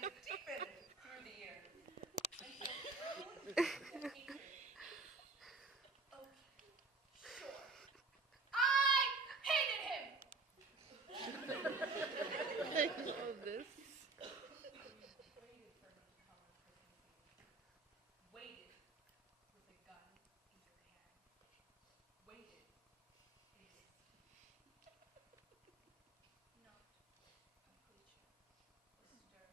been deepened through the years. Until the hatred. Okay, sure. I hated him! I love this. Waited for him to come on Christmas Eve. Waited with a gun in your hand. Waited in his not a preacher or stir.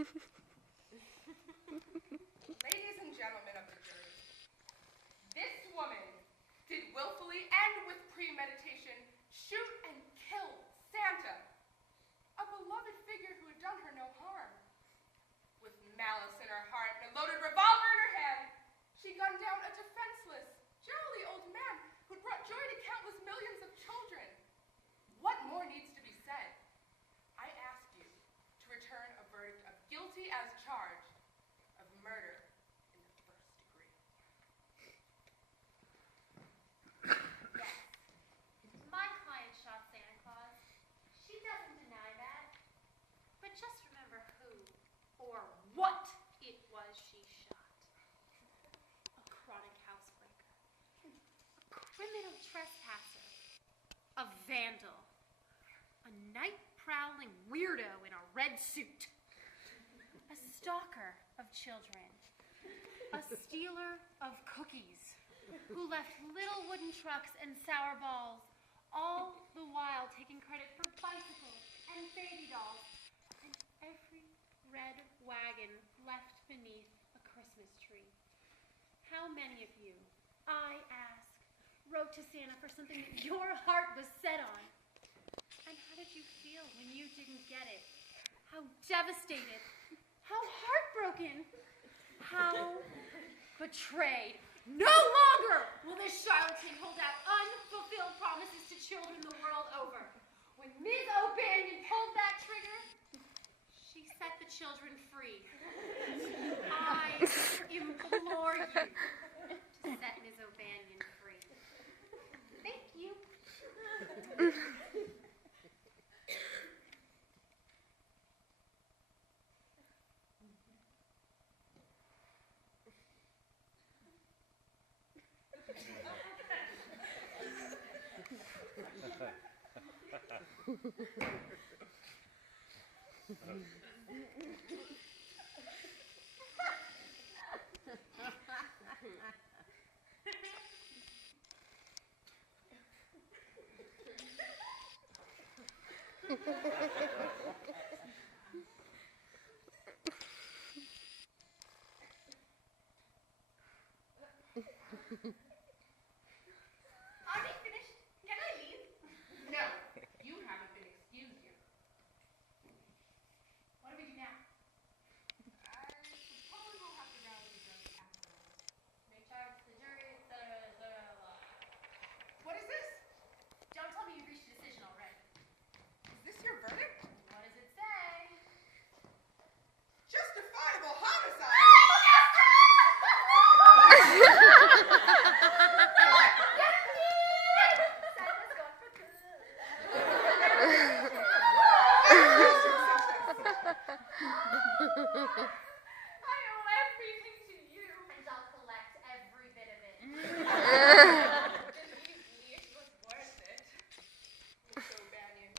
Ladies and gentlemen of the jury, this woman did willfully and with premeditation shoot and kill Santa, a beloved figure who had done her no harm. With malice in her heart and a loaded revolver in her hand, she gunned down a defenseless, jolly old man who'd brought joy to countless millions of children. What more needs to be said? I ask you to return a verdict of guilty as charged of murder in the first degree. Yes, my client shot Santa Claus. She doesn't deny that. But just remember who or what it was she shot. A chronic housebreaker. A criminal trespasser. A vandal. A night-prowling weirdo in a red suit. A stalker of children. A stealer of cookies. Who left little wooden trucks and sour balls, all the while taking credit for bicycles and baby dolls, and every red wagon left beneath a Christmas tree. How many of you, I ask, wrote to Santa for something that your heart was set on? And how did you feel when you didn't get it? How devastated, how heartbroken, how betrayed. No longer will this charlatan hold out unfulfilled promises to children the world over. When Ms. O'Banion pulled that trigger, she set the children free. I implore you to set Ms. O'Banion free. Thank you. Are we finished? Can I leave? No, you haven't been excused yet. What do we do now? I suppose we'll have to rally the judge afterwards. Make charge to the jury, etc. What is this? Don't tell me you've reached a decision already. Is this your verdict? What does it say? Justifiable homicide! Santa's gone for good. I owe everything to you. And I'll collect every bit of it. Believe me, it was worth it. Miss O'Banion,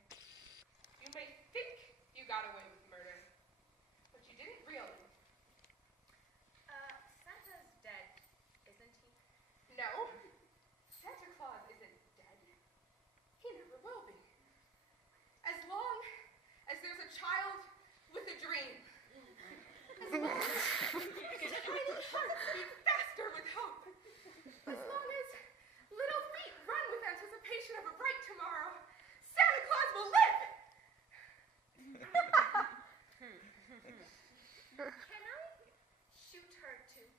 you may think you got away with murder, but you didn't really. Santa's dead, isn't he? No, Santa Claus isn't dead. He never will be. As long as there's a child with a dream. As long as tiny hearts beat faster with hope. As long as little feet run with anticipation of a bright tomorrow, Santa Claus will live! Can I shoot her too?